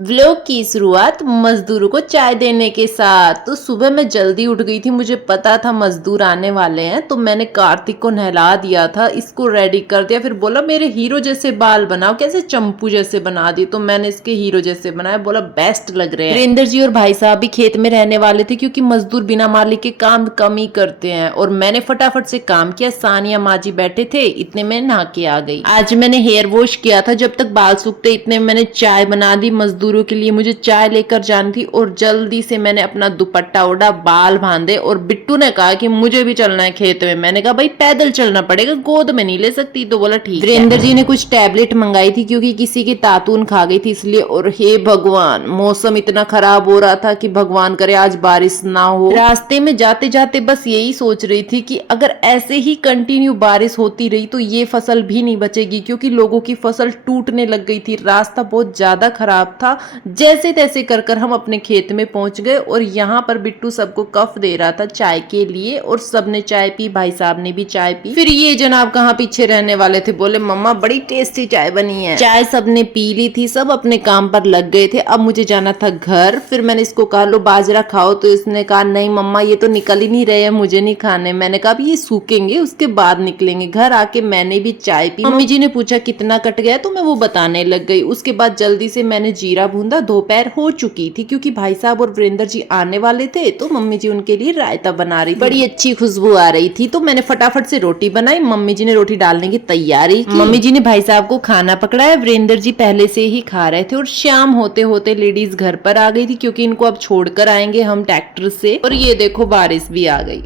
Vlog की शुरुआत मजदूरों को चाय देने के साथ। तो सुबह मैं जल्दी उठ गई थी, मुझे पता था मजदूर आने वाले हैं, तो मैंने कार्तिक को नहला दिया था, इसको रेडी कर दिया। फिर बोला मेरे हीरो जैसे बाल बनाओ, कैसे चंपू जैसे बना दिए, तो मैंने इसके हीरो जैसे बनाया। बोला बेस्ट लग रहे हैं। वीरेंद्र जी और भाई साहब भी खेत में रहने वाले थे, क्योंकि मजदूर बिना मालिक के काम कम ही करते हैं, और मैंने फटाफट से काम किया। सानिया माँ जी बैठे थे, इतने में नहा के आ गई। आज मैंने हेयर वॉश किया था, जब तक बाल सूखते इतने मैंने चाय बना दी। मजदूरों के लिए मुझे चाय लेकर जानी थी, और जल्दी से मैंने अपना दुपट्टा ओढ़ा, बाल बांधे, और बिट्टू ने कहा कि मुझे भी चलना है खेत में। मैंने कहा भाई पैदल चलना पड़ेगा, गोद में नहीं ले सकती। तो बोला ठीक है। वीरेंद्र जी ने कुछ टैबलेट मंगाई थी, क्योंकि किसी की तातून खा गई थी इसलिए। और हे भगवान, मौसम इतना खराब हो रहा था कि भगवान करे आज बारिश ना हो। रास्ते में जाते जाते बस यही सोच रही थी कि अगर ऐसे ही कंटिन्यू बारिश होती रही तो ये फसल भी नहीं बचेगी, क्योंकि लोगों की फसल टूटने लग गई थी। रास्ता बहुत ज्यादा खराब था। जैसे तैसे कर कर हम अपने खेत में पहुंच गए, और यहाँ पर बिट्टू सबको कफ दे रहा था चाय के लिए, और सबने चाय पी, भाई साहब ने भी चाय पी। फिर ये जनाब कहाँ पीछे रहने वाले थे, बोले मम्मा बड़ी टेस्टी चाय बनी है। चाय सबने पी ली थी, सब अपने काम पर लग गए थे। अब मुझे जाना था घर। फिर मैंने इसको कहा लो बाजरा खाओ, तो इसने कहा नहीं मम्मा ये तो निकल ही नहीं रहे हैं, मुझे नहीं खाने। मैंने कहा ये सूखेंगे उसके बाद निकलेंगे। घर आके मैंने भी चाय पी। मम्मी जी ने पूछा कितना कट गया, तो मैं वो बताने लग गई। उसके बाद जल्दी से मैंने जीरा भूंदा। दोपहर हो चुकी थी, क्योंकि भाई साहब और वीरेंद्र जी आने वाले थे, तो मम्मी जी उनके लिए रायता बना रही थी। बड़ी अच्छी खुशबू आ रही थी, तो मैंने फटाफट से रोटी बनाई। मम्मी जी ने रोटी डालने की तैयारी की। मम्मी जी ने भाई साहब को खाना पकड़ाया। वीरेंद्र जी पहले से ही खा रहे थे, और शाम होते होते लेडीज घर पर आ गई थी, क्योंकि इनको अब छोड़कर आएंगे हम ट्रैक्टर से। और ये देखो बारिश भी आ गई।